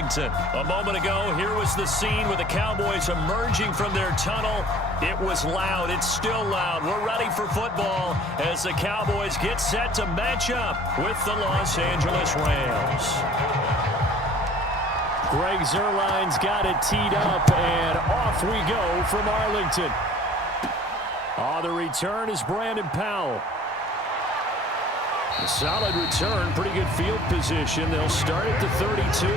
Arlington. A moment ago, here was the scene with the Cowboys emerging from their tunnel. It was loud. It's still loud. We're ready for football as the Cowboys get set to match up with the Los Angeles Rams. Greg Zuerlein's got it teed up, and off we go from Arlington. On the return is Brandon Powell. A solid return, pretty good field position. They'll start at the 32.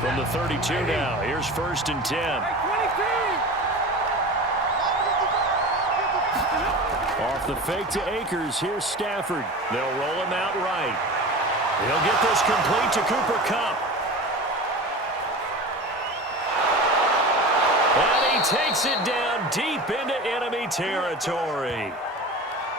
From the 32 now, here's 1st and 10. Off the fake to Akers, here's Stafford. They'll roll him out right. He'll get this complete to Cooper Kupp. And he takes it down deep into enemy territory.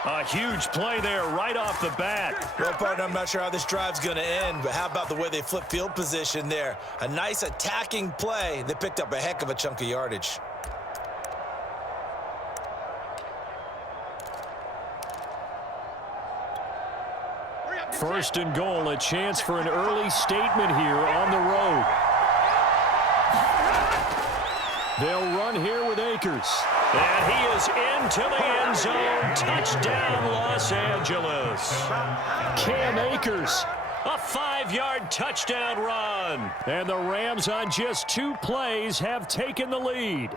A huge play there right off the bat. Well, partner, I'm not sure how this drive's going to end, but how about the way they flip field position there? A nice attacking play that picked up a heck of a chunk of yardage. First and goal, a chance for an early statement here on the road. They'll run here with Akers. And he is into the end zone. Touchdown, Los Angeles. Cam Akers, a 5-yard touchdown run. And the Rams on just 2 plays have taken the lead.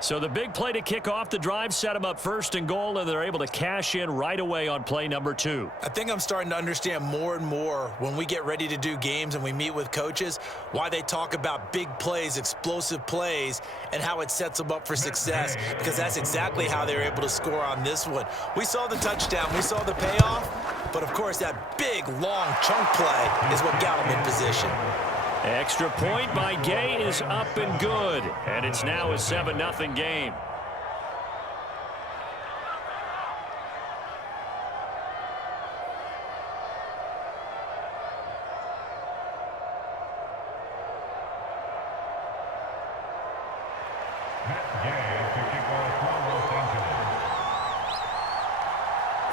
So the big play to kick off the drive set them up 1st and goal, and they're able to cash in right away on play number 2. I think I'm starting to understand more and more when we get ready to do games and we meet with coaches why they talk about big plays, explosive plays, and how it sets them up for success, because that's exactly how they were able to score on this one. We saw the touchdown. We saw the payoff, but, of course, that big, long chunk play is what got them in position. Extra point by Gay is up and good. And it's now a 7-0 game.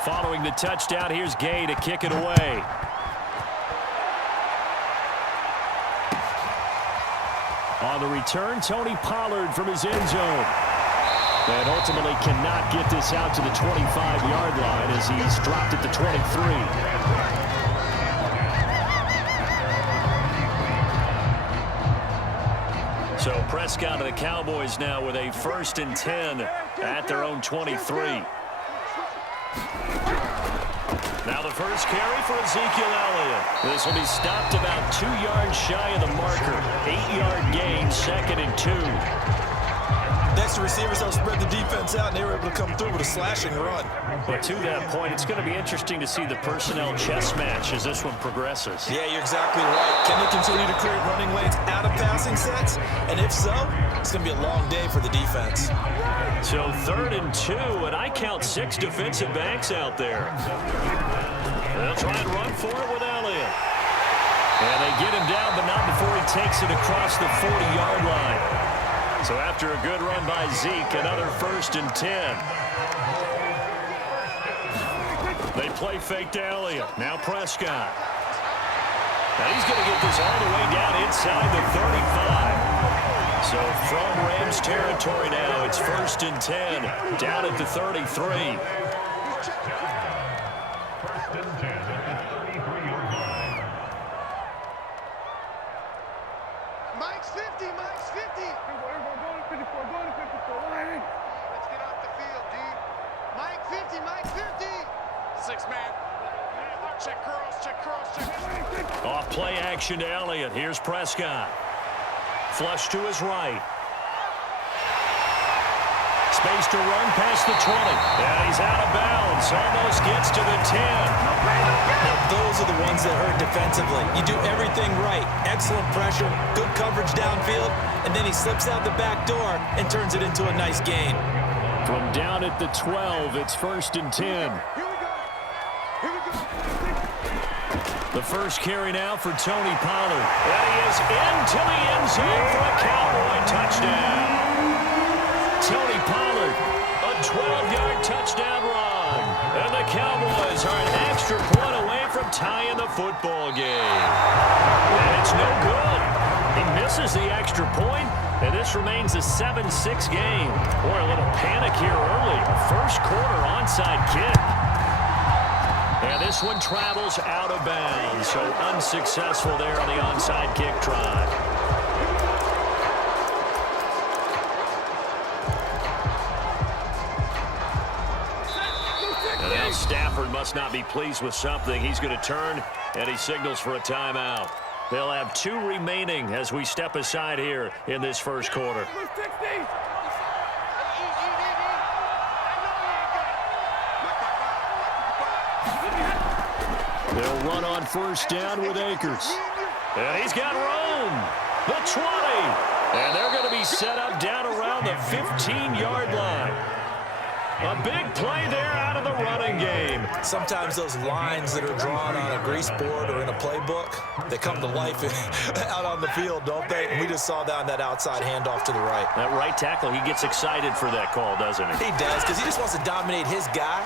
Following the touchdown, here's Gay to kick it away. On the return, Tony Pollard from his end zone. And ultimately cannot get this out to the 25-yard line as he's dropped at the 23. So Prescott and the Cowboys now with a 1st and 10 at their own 23. Now the first carry for Ezekiel Elliott. This will be stopped about 2 yards shy of the marker. 8-yard gain, 2nd and 2. Next, the receivers helped spread the defense out, and they were able to come through with a slashing run. But to that point, it's going to be interesting to see the personnel chess match as this one progresses. Yeah, you're exactly right. Can they continue to create running lanes out of passing sets? And if so, it's going to be a long day for the defense. So 3rd and 2, and I count 6 defensive backs out there. They'll try and run for it with Elliott. And they get him down, but not before he takes it across the 40-yard line. So after a good run by Zeke, another 1st and 10. They play fake to Elliott. Now Prescott. And he's going to get this all the way down inside the 35. So from Rams territory now, it's 1st and 10, down at the 33. Mike's 50, Mike's 50. Let's get off the field, dude. Mike 50, Mike 50. 6-man. Check curls, check curls, check. Off play action to Elliott. Here's Prescott. Flush to his right. Space to run past the 20. And he's out of bounds. Almost gets to the 10. Now, those are the ones that hurt defensively. You do everything right. Excellent pressure, good coverage downfield, and then he slips out the back door and turns it into a nice gain. From down at the 12, it's 1st and 10. Here we The first carry now for Tony Pollard. And he is into the end zone for a Cowboy touchdown. Tony Pollard, a 12-yard touchdown run. And the Cowboys are an extra point away from tying the football game. And it's no good. He misses the extra point, and this remains a 7-6 game. Boy, a little panic here early. A first quarter onside kick. And this one travels out of bounds, so unsuccessful there on the onside kick try. And now Stafford must not be pleased with something. He's going to turn, and he signals for a timeout. They'll have 2 remaining as we step aside here in this first quarter. They'll run on first down with Akers. And he's got room. The 20. And they're going to be set up down around the 15-yard line. A big play there out of the running game. Sometimes those lines that are drawn on a grease board or in a playbook, they come to life out on the field, don't they? And we just saw down that outside handoff to the right. That right tackle, he gets excited for that call, doesn't he? He does, because he just wants to dominate his guy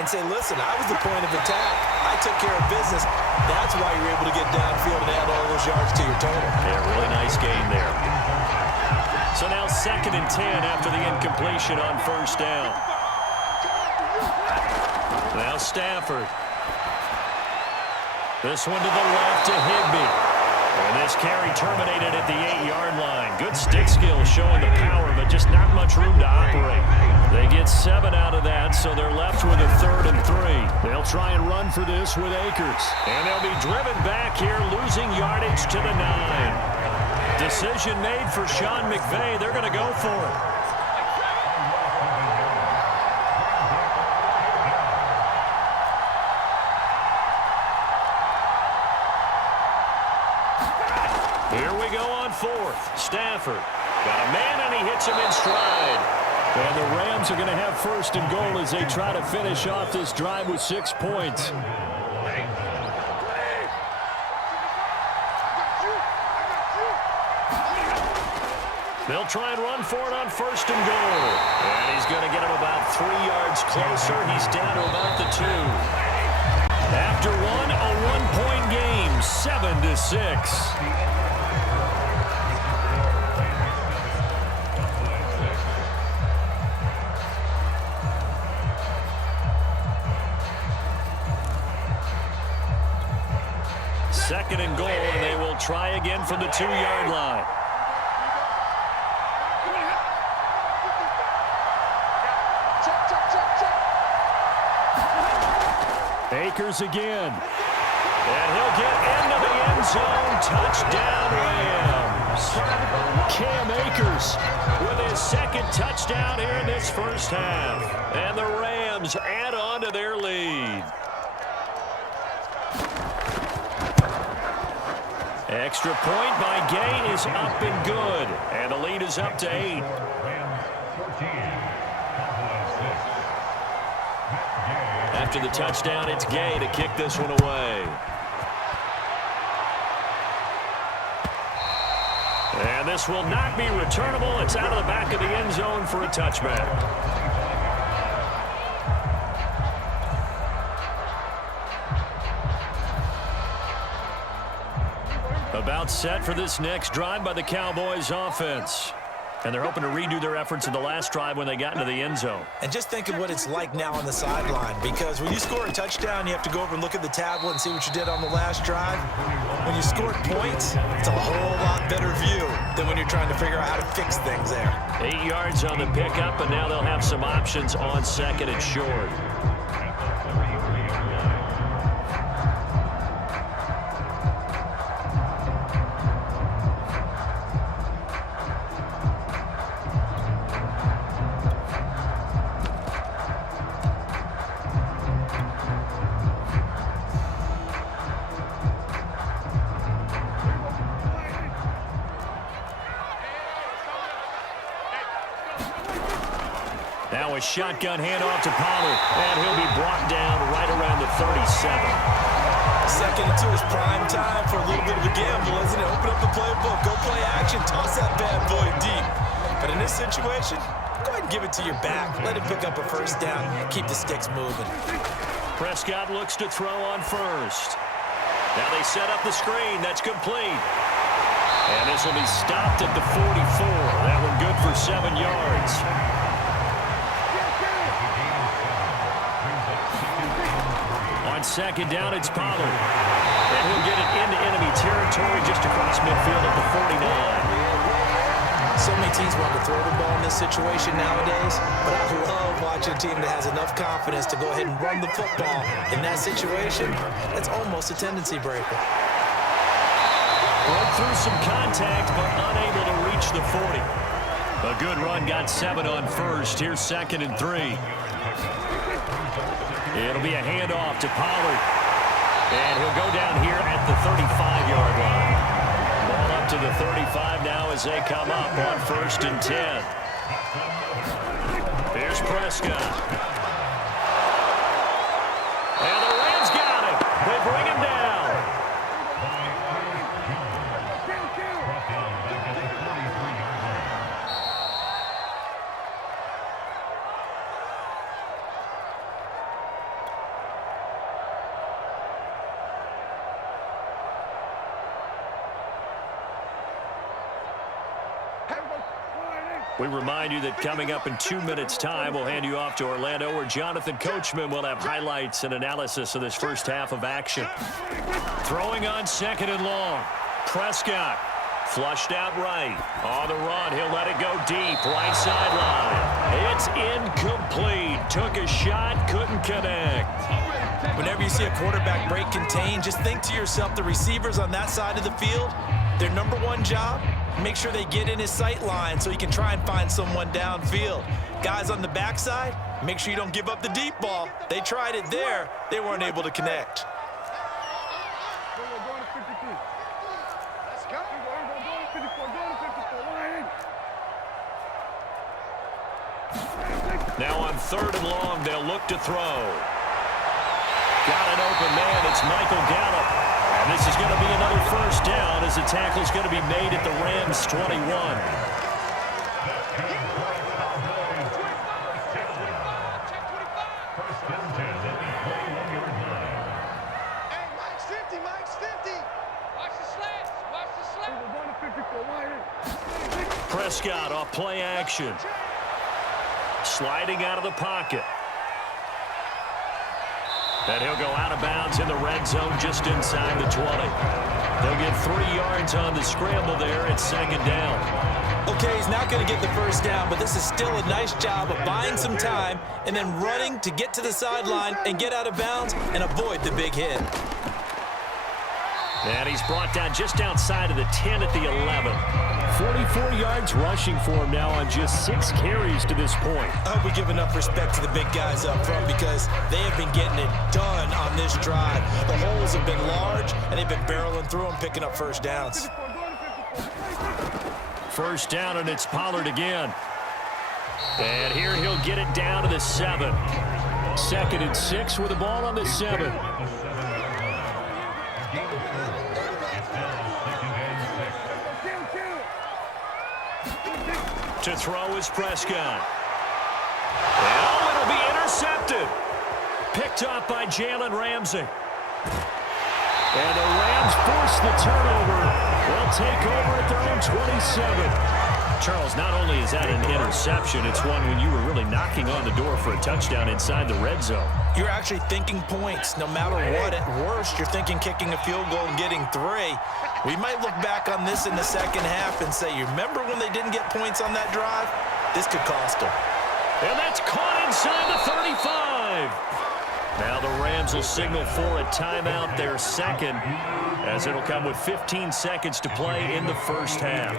and say, listen, I was the point of attack. I took care of business. That's why you're able to get downfield and add all those yards to your total. Yeah, really nice game there. So now 2nd and 10 after the incompletion on first down. Now Stafford. This one to the left to Higbee. And this carry terminated at the 8-yard line. Good stick skill showing the power, but just not much room to operate. They get 7 out of that, so they're left with a 3rd and 3. They'll try and run for this with Akers. And they'll be driven back here, losing yardage to the 9. Decision made for Sean McVay. They're going to go for it. Here we go on 4th. Stafford got a man, and he hits him in stride. And the Rams are going to have 1st and goal as they try to finish off this drive with 6 points. They'll try and run for it on 1st and goal. And he's going to get him about 3 yards closer. He's down to about the 2. After one, a 1-point game, 7-6. Second and goal, and they will try again from the 2-yard line. Akers again. And he'll get into the end zone. Touchdown, Rams. Cam Akers with his 2nd touchdown here in this first half. And the Rams add on to their lead. Extra point by Gay is up and good. And the lead is up to 8. After the touchdown, it's Gay to kick this one away. And this will not be returnable. It's out of the back of the end zone for a touchback. About set for this next drive by the Cowboys offense. And they're hoping to redo their efforts in the last drive when they got into the end zone. And just think of what it's like now on the sideline, because when you score a touchdown, you have to go over and look at the tablet and see what you did on the last drive. When you scored points, it's a whole lot better view than when you're trying to figure out how to fix things there. 8 yards on the pickup, and now they'll have some options on 2nd and short. Now a shotgun handoff to Pollard, and he'll be brought down right around the 37. 2nd and 2 is prime time for a little bit of a gamble, isn't it? Open up the playbook, go play action, toss that bad boy deep. But in this situation, go ahead and give it to your back. Let him pick up a first down. Keep the sticks moving. Prescott looks to throw on first. Now they set up the screen. That's complete. And this will be stopped at the 44. That one good for 7 yards. On second down, it's Pollard. And he'll get it into enemy territory just across midfield at the 49. So many teams want to throw the ball in this situation nowadays, but I love watching a team that has enough confidence to go ahead and run the football. In that situation, that's almost a tendency breaker. Broke through some contact, but unable to reach the 40. A good run, got 7 on first. Here's 2nd and 3. It'll be a handoff to Pollard. And he'll go down here at the 35-yard line. Ball up to the 35 now as they come up on 1st and 10. Here's Prescott. And the Rams got him. They bring him down. We remind you that coming up in 2 minutes' time, we'll hand you off to Orlando, where Jonathan Coachman will have highlights and analysis of this first half of action. Throwing on 2nd and long. Prescott flushed out right. On the run, he'll let it go deep. Right sideline. It's incomplete. Took a shot, couldn't connect. Whenever you see a quarterback break contain, just think to yourself, the receivers on that side of the field, their number one job, make sure they get in his sight line so he can try and find someone downfield. Guys on the backside, make sure you don't give up the deep ball. They tried it there. They weren't able to connect. Now on 3rd and long, they'll look to throw. Got an open man. It's Michael Gallup. And this is going to be another first down as the tackle's going to be made at the Rams' 21. Hey, Mike's 50, Mike's 50. Watch the slants, watch the slants. Prescott off play action. Sliding out of the pocket. And he'll go out of bounds in the red zone just inside the 20. They'll get 3 yards on the scramble there at 2nd down. Okay, he's not going to get the first down, but this is still a nice job of buying some time and then running to get to the sideline and get out of bounds and avoid the big hit. And he's brought down just outside of the 10 at the 11. 44 yards rushing for him now on just 6 carries to this point. I hope we give enough respect to the big guys up front because they have been getting it done on this drive. The holes have been large, and they've been barreling through them, picking up first downs. First down, and it's Pollard again. And here he'll get it down to the 7. 2nd and 6 with the ball on the 7. To throw is Prescott. Oh, it'll be intercepted. Picked up by Jalen Ramsey. And the Rams force the turnover. They'll take over at their own 27. Charles, not only is that an interception, it's one when you were really knocking on the door for a touchdown inside the red zone. You're actually thinking points. No matter what, at worst, you're thinking kicking a field goal and getting 3. We might look back on this in the second half and say, you remember when they didn't get points on that drive? This could cost them. And that's caught inside the 35. Now the Rams will signal for a timeout, their second, as it'll come with 15 seconds to play in the first half.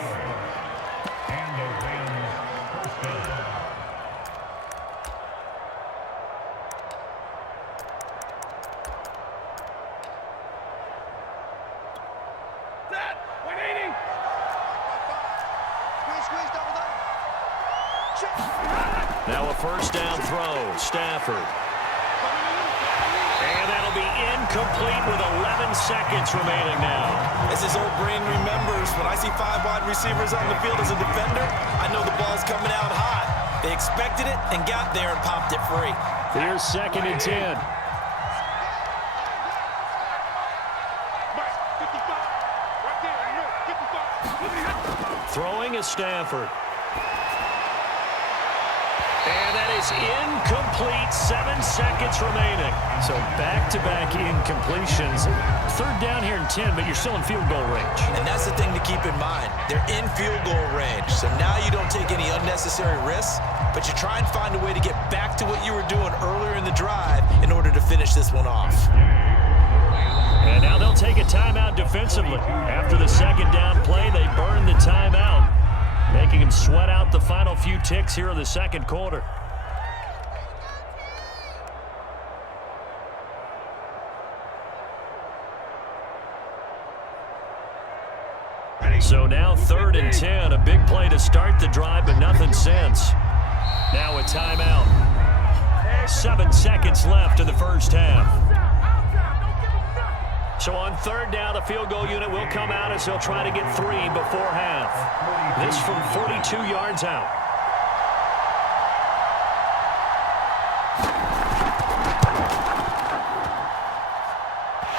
Now a first down throw, Stafford. And that'll be incomplete with 11 seconds remaining now. As his old brain remembers, when I see 5 wide receivers on the field as a defender, I know the ball's coming out hot. They expected it and got there and popped it free. Here's 2nd and 10. Throwing is Stafford. And that is incomplete. 7 seconds remaining. So back-to-back incompletions. 3rd down here and 10, but you're still in field goal range. And that's the thing to keep in mind. They're in field goal range. So now you don't take any unnecessary risks, but you try and find a way to get back to what you were doing earlier in the drive in order to finish this one off. And now they'll take a timeout defensively. After the 2nd down play, they burn the timeout, making him sweat out the final few ticks here in the 2nd quarter. So now 3rd and 10, a big play to start the drive, but nothing since. Now a timeout. 7 seconds left in the first half. So on 3rd down, the field goal unit will come out as they'll try to get 3 before half. This from 42 yards out.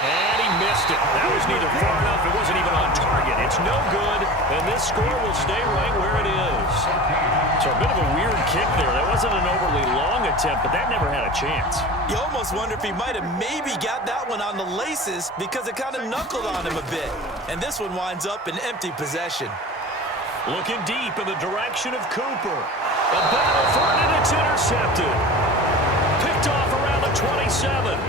And he missed it. That was neither far enough. It wasn't even on target. It's no good, and this score will stay right where it is. So a bit of a weird kick there. That wasn't an overly long attempt, but that never had a chance. You almost wonder if he might have maybe got that one on the laces because it kind of knuckled on him a bit. And this one winds up in empty possession. Looking deep in the direction of Cooper. A battle for it, and it's intercepted. Picked off around the 27.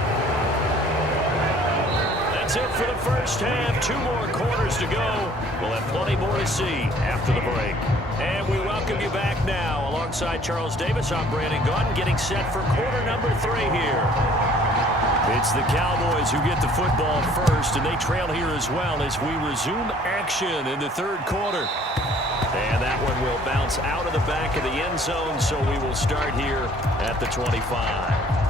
That's it for the first half. 2 more quarters to go. We'll have plenty more to see after the break. And we welcome you back now. Alongside Charles Davis, I'm Brandon Gaudin, getting set for quarter number 3 here. It's the Cowboys who get the football first, and they trail here as well as we resume action in the 3rd quarter. And that one will bounce out of the back of the end zone, so we will start here at the 25.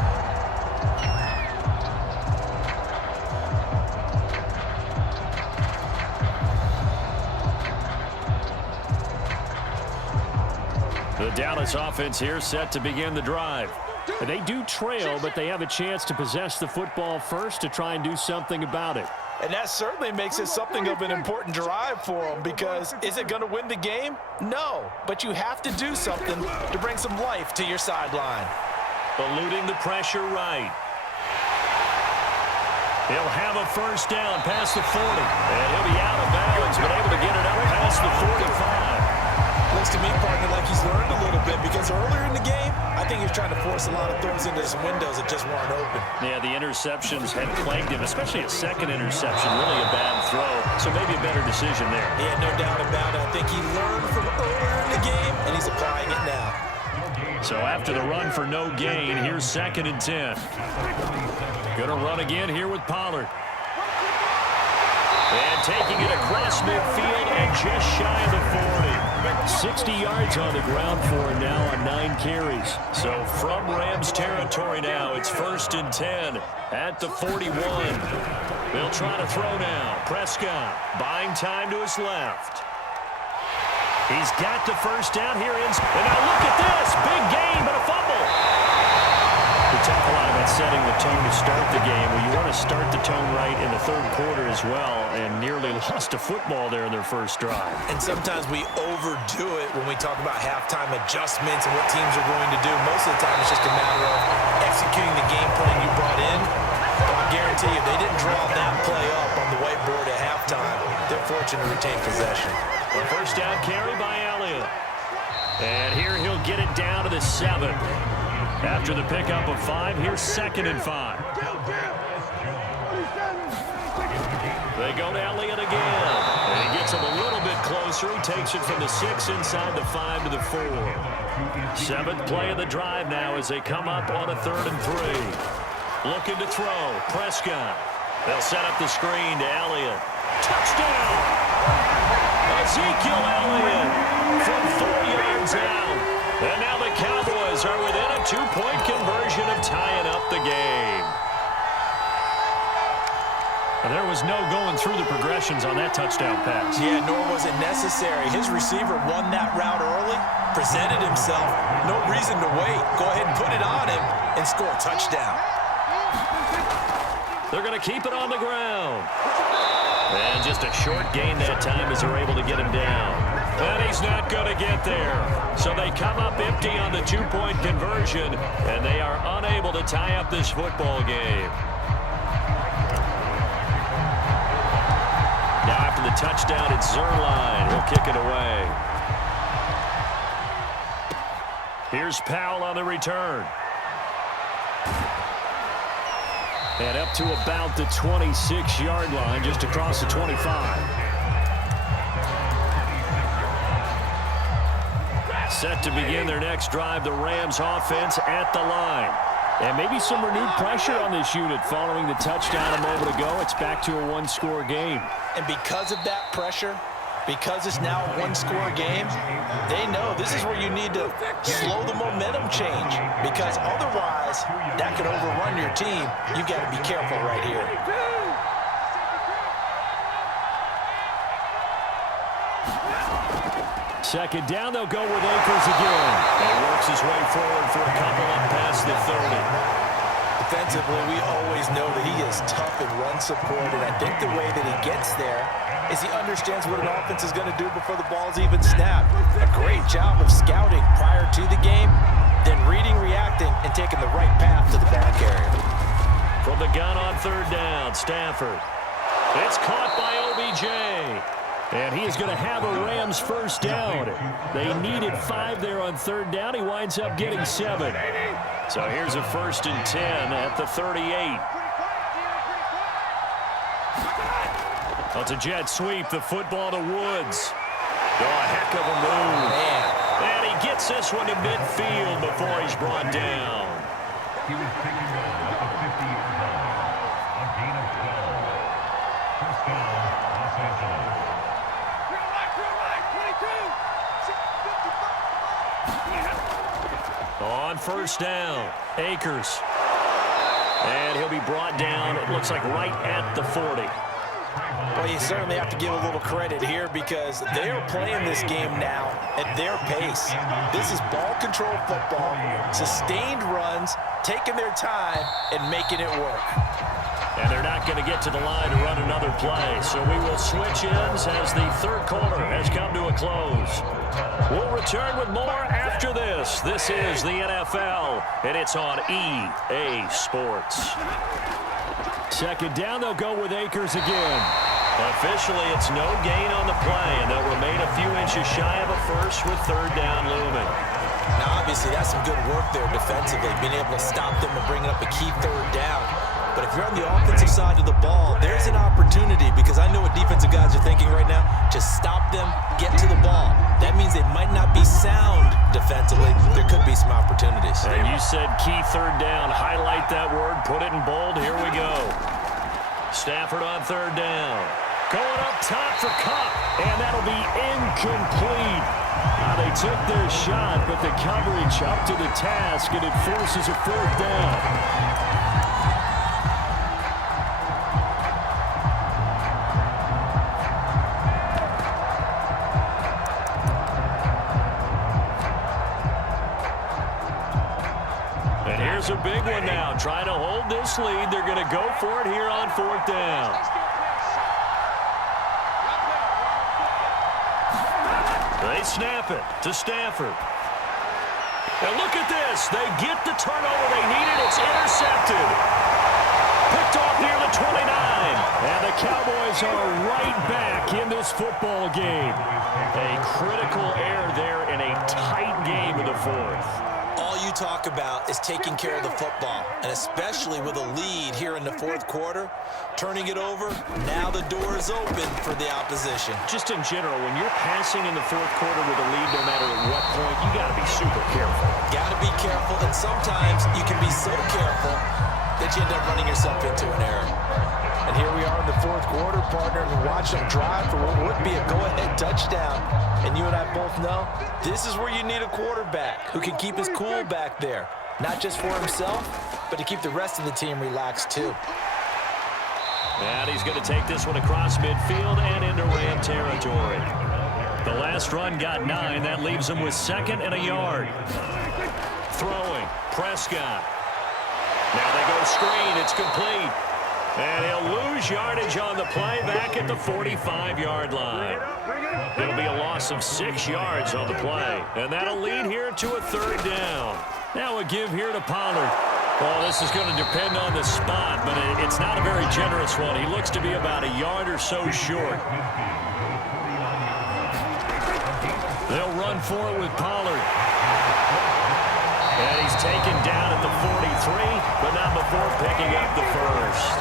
The Dallas offense here set to begin the drive. They do trail, but they have a chance to possess the football first to try and do something about it. And that certainly makes it something of an important drive for them, because is it going to win the game? No, but you have to do something to bring some life to your sideline. Eluding the pressure right. He'll have a first down past the 40. And he'll be out of bounds, but able to get it up past the 45. Looks to me, partner, like he's learned a little bit, because earlier in the game, I think he was trying to force a lot of throws into some windows that just weren't open. Yeah, the interceptions had plagued him, especially a 2nd interception, really a bad throw. So maybe a better decision there. Yeah, no doubt about it. I think he learned from earlier in the game, and he's applying it now. So after the run for no gain, here's 2nd and 10. Gonna run again here with Pollard. And taking it across midfield and just shy of the 40. 60 yards on the ground for him now on 9 carries. So from Rams territory now, it's 1st and 10 at the 41. They'll try to throw now. Prescott buying time to his left. He's got the first down here. And now look at this. Big gain, but a fumble. We talk a lot about setting the tone to start the game. Well, you want to start the tone right in the 3rd quarter as well, and nearly lost a football there in their first drive. And sometimes we overdo it when we talk about halftime adjustments and what teams are going to do. Most of the time it's just a matter of executing the game plan you brought in. But I guarantee you, they didn't draw that play up on the whiteboard at halftime. They're fortunate to retain possession. A first down carry by Elliott. And here he'll get it down to the 7. After the pickup of 5, here's 2nd and 5. They go to Elliott again. And he gets him a little bit closer. He takes it from the 6 inside the 5 to the 4. 7th play of the drive now as they come up on a 3rd and 3. Looking to throw. Prescott. They'll set up the screen to Elliott. Touchdown! Ezekiel Elliott from 4 yards out. And now the Cowboys are within a 2-point conversion of tying up the game. And there was no going through the progressions on that touchdown pass. Yeah, nor was it necessary. His receiver won that route early, presented himself. No reason to wait. Go ahead and put it on him and score a touchdown. They're going to keep it on the ground. And just a short gain that time as they're able to get him down. And he's not going to get there. So they come up empty on the two-point conversion, and they are unable to tie up this football game. Now after the touchdown, it's Zerline. He'll kick it away. Here's Powell on the return. And up to about the 26-yard line, just across the 25. Set to begin their next drive, the Rams offense at the line. And maybe some renewed pressure on this unit following the touchdown a moment ago. It's back to a one-score game. And because of that pressure, because it's now a one-score game, they know this is where you need to slow the momentum change, because otherwise that could overrun your team. You've got to be careful right here. Second down, they'll go with Akers again. And works his way forward for a couple up past the 30. Defensively, we always know that he is tough and run support, and I think the way that he gets there is he understands what an offense is going to do before the ball's even snapped. A great job of scouting prior to the game, then reading, reacting, and taking the right path to the ball carrier. From the gun on third down, Stafford. It's caught by OBJ. And he is going to have a Rams first down. They needed 5 there on third down. He winds up getting 7. So here's a 1st and 10 at the 38. Oh, it's a jet sweep. The football to Woods. Oh, a heck of a move. Man. And he gets this one to midfield before he's brought down. He was taken down at the 50-yard line. A gain of 12. First down, Los Angeles. On first down, Akers. And he'll be brought down, it looks like right at the 40. Well, you certainly have to give a little credit here because they are playing this game now at their pace. This is ball control football, sustained runs, taking their time, and making it work. And they're not going to get to the line to run another play. So we will switch ends as the third quarter has come to a close. We'll return with more after this. This is the NFL, and it's on EA Sports. Second down, they'll go with Akers again. Officially, it's no gain on the play, and they'll remain a few inches shy of a first with third down looming. Now, obviously, that's some good work there defensively, being able to stop them and bring up a key third down. But if you're on the offensive side of the ball, there's an opportunity because I know what defensive guys are thinking right now. Just stop them, get to the ball. That means they might not be sound defensively. There could be some opportunities. And you said key third down. Highlight that word. Put it in bold. Here we go. Stafford on third down. Going up top for Kupp. And that'll be incomplete. They took their shot, but the coverage up to the task, and it forces a fourth down. Here's a big one now. Trying to hold this lead. They're going to go for it here on fourth down. They snap it to Stafford. And look at this. They get the turnover they needed. It's intercepted. Picked off near the 29. And the Cowboys are right back in this football game. A critical error there in a tight game in the fourth. All you talk about is taking care of the football, and especially with a lead here in the fourth quarter, turning it over, now the door is open for the opposition. Just in general, when you're passing in the fourth quarter with a lead, no matter at what point, you got to be super careful. Got to be careful, and sometimes you can be so careful that you end up running yourself into an error. And here we are in the fourth quarter, partner, and watch them drive for what would be a go-ahead touchdown. And you and I both know this is where you need a quarterback who can keep his cool back there. Not just for himself, but to keep the rest of the team relaxed too. And he's going to take this one across midfield and into Ram territory. The last run got 9. That leaves him with 2nd and a yard. Throwing. Prescott. Now they go screen. It's complete. And he'll lose yardage on the play back at the 45-yard line. It'll be a loss of 6 yards on the play. And that'll lead here to a 3rd down. Now a give here to Pollard. Well, this is going to depend on the spot, but it's not a very generous one. He looks to be about a yard or so short. They'll run for it with Pollard. And he's taken down at the 43, but not before picking up the first.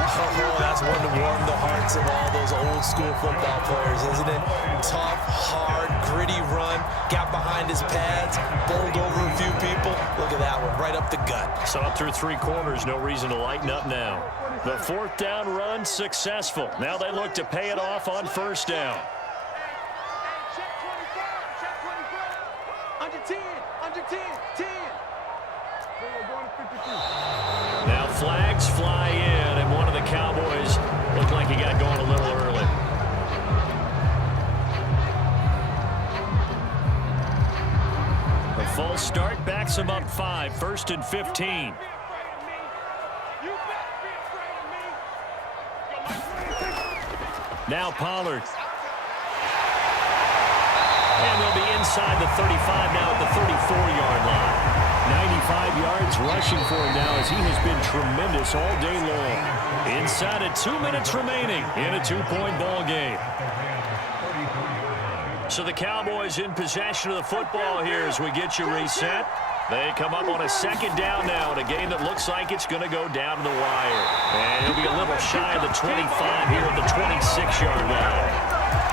Oh, that's one to warm the hearts of all those old school football players, isn't it? Tough, hard, gritty run, got behind his pads, bowled over a few people. Look at that one, right up the gut. Saw it through 3 quarters, no reason to lighten up now. The 4th down run successful. Now they look to pay it off on 1st down. Under 10, under 10, 10. Now flags fly in, and one of the Cowboys looked like he got going a little early. The false start backs him up 5, 1st and 15. Now Pollard. And they'll be inside the 35 now at the 34-yard line. 95 yards rushing for him now as he has been tremendous all day long. Inside of 2 minutes remaining in a 2-point ball game. So the Cowboys in possession of the football here as we get you reset. They come up on a 2nd down now in a game that looks like it's going to go down to the wire. And he'll be a little shy of the 25 here at the 26-yard line.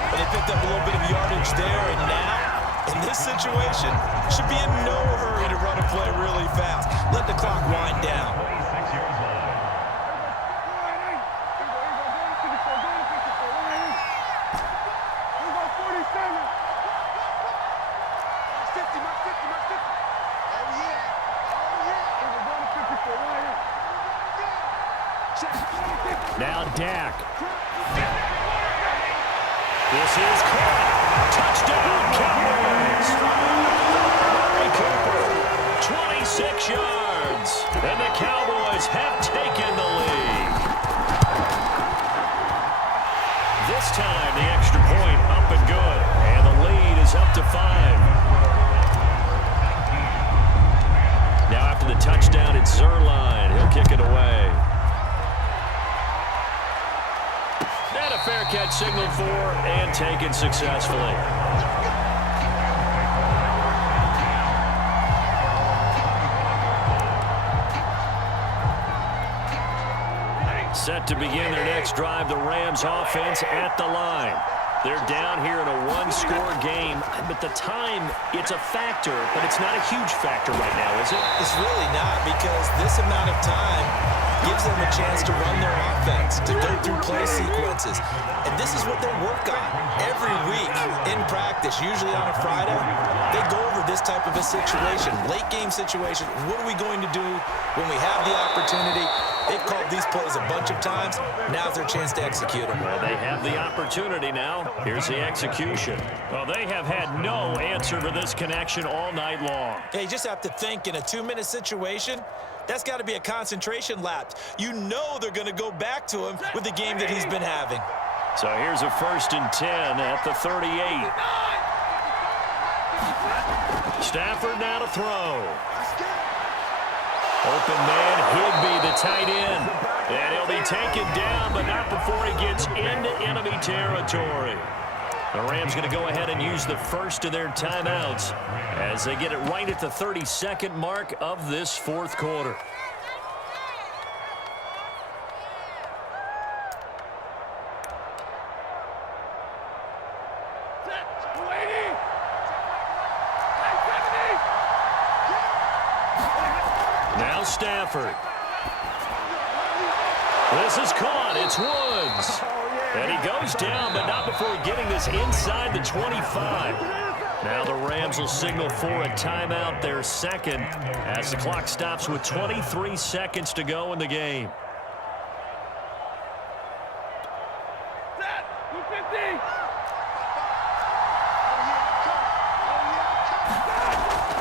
But they picked up a little bit of yardage there, and now, in this situation, should be in no hurry to run a play really fast. Let the clock wind down. Now Dak. This is caught. Touchdown, Cowboys. Murray Cooper, 26 yards. And the Cowboys have taken the lead. This time, the extra point up and good. And the lead is up to 5. Now after the touchdown, it's Zerline. He'll kick it away. And a fair catch signaled for and taken successfully. Set to begin their next drive, the Rams offense at the line. They're down here in a 1-score game, but the time, it's a factor, but it's not a huge factor right now, is it? It's really not, because this amount of time gives them a chance to run their offense, to go through play sequences. And this is what they work on every week in practice, usually on a Friday. They go over this type of a situation, late game situation. What are we going to do when we have the opportunity? They've called these plays a bunch of times. Now's their chance to execute them. Well, they have the opportunity now. Here's the execution. Well, they have had no answer for this connection all night long. Yeah, you just have to think in a 2-minute situation, that's got to be a concentration lapse. You know they're going to go back to him with the game that he's been having. So here's a 1st and 10 at the 38. Stafford now to throw. Open man, Higbee, the tight end. And he'll be taken down, but not before he gets into enemy territory. The Rams going to go ahead and use the first of their timeouts as they get it right at the 32nd mark of this 4th quarter. Now Stafford. This is caught. It's Woods. And he goes down, but not before getting this inside the 25. Now the Rams will signal for a timeout, their 2nd, as the clock stops with 23 seconds to go in the game.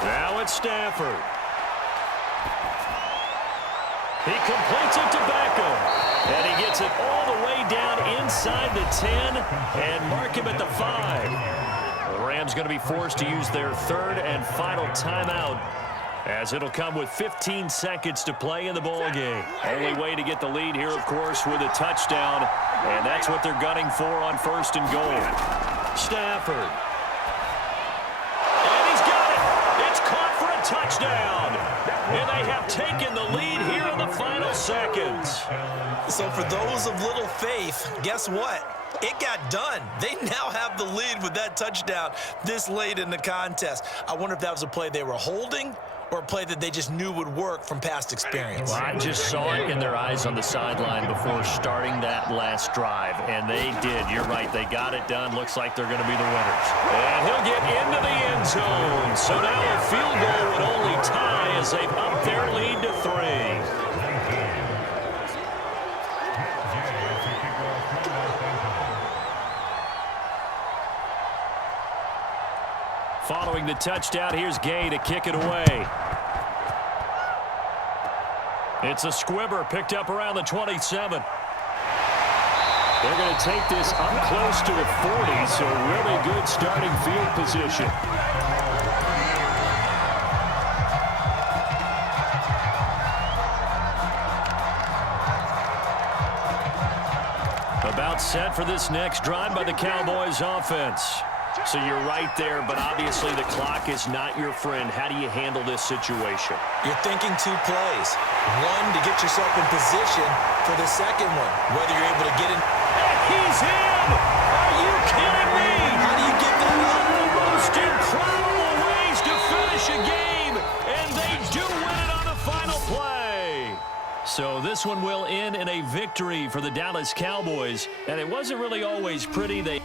Now it's Stafford. He completes it to Beckham. And he gets it all the way down inside the 10 and mark him at the 5. The Rams going to be forced to use their third and final timeout, as it'll come with 15 seconds to play in the ball game. Only way to get the lead here, of course, with a touchdown, and that's what they're gunning for on 1st and goal. Stafford. And he's got it. It's caught for a touchdown. And they have taken the lead here in the final seconds. So for those of little faith, guess what? It got done. They now have the lead with that touchdown this late in the contest. I wonder if that was a play they were holding or a play that they just knew would work from past experience. Well, I just saw it in their eyes on the sideline before starting that last drive, and they did. You're right. They got it done. Looks like they're going to be the winners. And he'll get into the end zone. So now a field goal would only tie as they've upped their lead to 3. Following the touchdown, here's Gay to kick it away. It's a squibber picked up around the 27. They're going to take this up close to the 40, so really good starting field position. About set for this next drive by the Cowboys offense. So you're right there, but obviously the clock is not your friend. How do you handle this situation? You're thinking 2 plays. One, to get yourself in position for the second one, whether you're able to get in. And he's in! Are you kidding me? How do you get that up? One of the most improbable ways to finish a game, and they do win it on the final play. So this one will end in a victory for the Dallas Cowboys, and it wasn't really always pretty. They